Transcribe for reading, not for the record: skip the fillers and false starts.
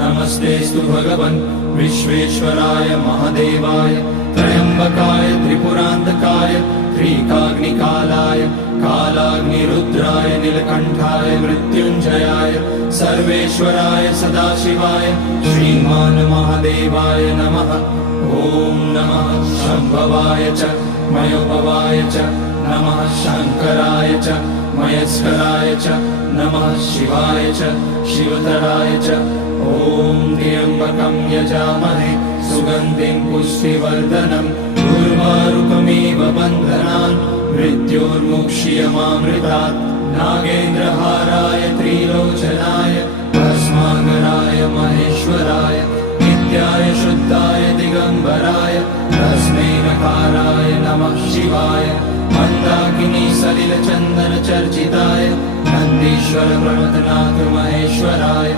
नमस्तेस्तु भगवन् विश्वेश्वराय महादेवाय त्र्यम्बकाय त्रिपुरान्तकाय त्रिकाग्निकालाय कालाग्निरुद्राय नीलकण्ठाय मृत्युञ्जयाय सर्वेश्वराय सदाशिवाय श्रीमान् महादेवाय नमः। ॐ नमः शम्भवाय च मयोभवाय च नमः शङ्कराय च मयस्कराय च नमः शिवाय च शिवतराय च। ॐ त्र्यम्बकं यजामहे सुगन्धिं पुष्टिवर्धनम् उर्वारुकमिव बन्धनान् मृत्योर्मुक्ष्यमामृतात्। नागेन्द्रहाराय त्रिलोचनाय भस्माकराय महेश्वराय नित्याय शुद्धाय दिगम्बराय तस्मै नकाराय नमः शिवाय। मन्दाकिनी सलिलचन्दन चर्चिताय नन्दीश्वर प्रणतनाथ महेश्वराय